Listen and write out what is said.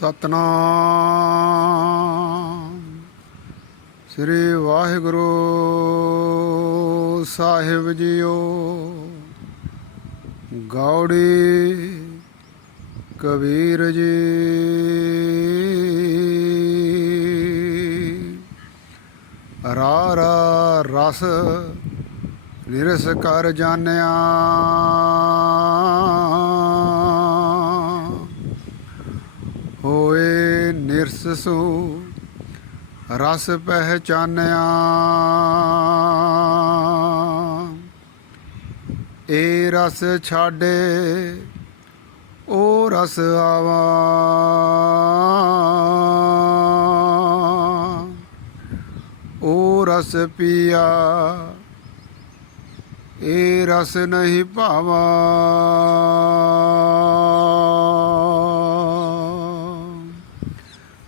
ਸਤਨਾਮ। ਸ੍ਰੀ ਵਾਹਿਗੁਰੂ ਸਾਹਿਬ ਜੀਓ। ਗੌੜੀ ਕਬੀਰ ਜੀ। ਰਾ ਰਸ ਨਿਰਸ ਕਰ ਜਾਣਿਆ। ਹੋਏ ਨਿਰਸ ਰਸ ਪਹਿਚਾਨਿਆ। ਏ ਰਸ ਛਾੜੇ ਉਹ ਰਸ ਆਵਾ। ਉਹ ਰਸ ਪੀਆ, ਏ ਰਸ ਨਹੀਂ ਭਾਵਾ।